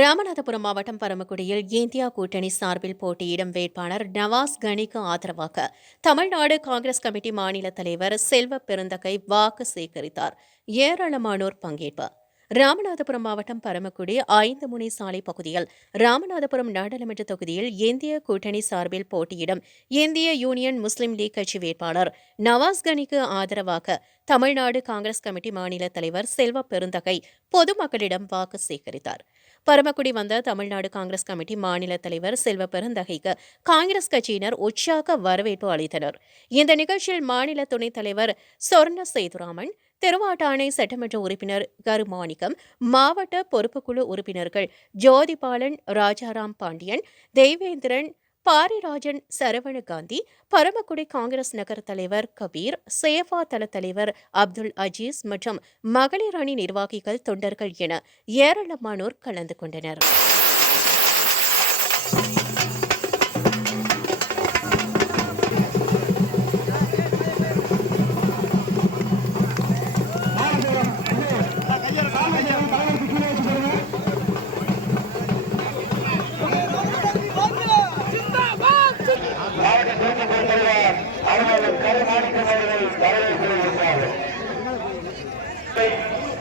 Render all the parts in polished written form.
ராமநாதபுரம் மாவட்டம் பரமக்குடியில் இந்தியா கூட்டணி சார்பில் போட்டியிடும் வேட்பாளர் நவாஸ் கனிக்கு ஆதரவாக தமிழ்நாடு காங்கிரஸ் கமிட்டி மாநில தலைவர் செல்வ பெருந்தகை வாக்கு சேகரித்தார். ஏராளமானோர் பங்கேற்பு. ராமநாதபுரம் மாவட்டம் பரமக்குடி 5 முனை சாலை பகுதியில் ராமநாதபுரம் நாடாளுமன்ற தொகுதியில் இந்திய கூட்டணி சார்பில் போட்டியிடும் இந்திய யூனியன் முஸ்லீம் லீக் கட்சி வேட்பாளர் நவாஸ் கனிக்கு ஆதரவாக தமிழ்நாடு காங்கிரஸ் கமிட்டி மாநில தலைவர் செல்வ பெருந்தகை பொதுமக்களிடம் வாக்கு சேகரித்தார். பரமக்குடி வந்த தமிழ்நாடு காங்கிரஸ் கமிட்டி மாநில தலைவர் செல்வ பெருந்தகைக்கு காங்கிரஸ் கட்சியினர் உற்சாக வரவேற்பு அளித்தனர். இந்த நிகழ்ச்சியில் மாநில துணைத் தலைவர் சொர்ண சேதுராமன், திருவாட்டானை சட்டமன்ற உறுப்பினர் கருமாணிக்கம், மாவட்ட பொறுப்புக்குழு உறுப்பினர்கள் ஜோதிபாலன், ராஜாராம் பாண்டியன், தெய்வேந்திரன், பாரிராஜன், சரவணகாந்தி, பரமக்குடி காங்கிரஸ் நகர் தலைவர் கபீர், சேவா தள தலைவர் அப்துல் அஜீஸ் மற்றும் மகளிர் அணி நிர்வாகிகள், தொண்டர்கள் என ஏராளமானோர் கலந்து கொண்டனர்.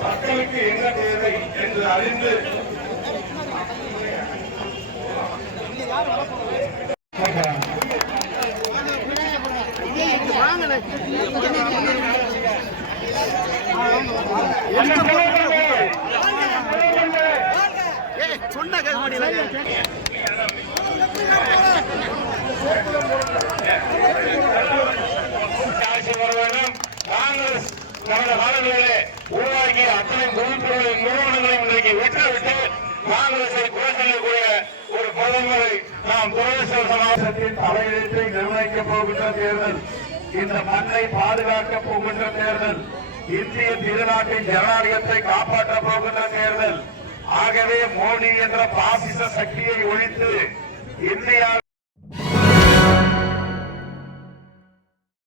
மக்களுக்கு என்ன தேவை என்று அறிந்து சொன்ன காங்கிரஸ் கடந்த காலங்களிலே உருவாக்கிய அத்தனை நிறுவனங்களையும் இன்றைக்கு விட்டுவிட்டு காங்கிரஸை குறை சொல்லக்கூடிய ஒரு பிரதமரை நாம் துரதிர்ஷ்ட சமாஜத்தின் தலையெழுத்தை நிர்ணயிக்கப் போகின்ற தேர்தல், இந்த மண்ணை பாதுகாக்கப் போகின்ற தேர்தல், இந்திய திருநாட்டின் ஜனநாயகத்தை காப்பாற்றப் போகின்ற தேர்தல். ஆகவே மோடி என்ற பாசிச சக்தியை ஒழித்து இந்தியாவை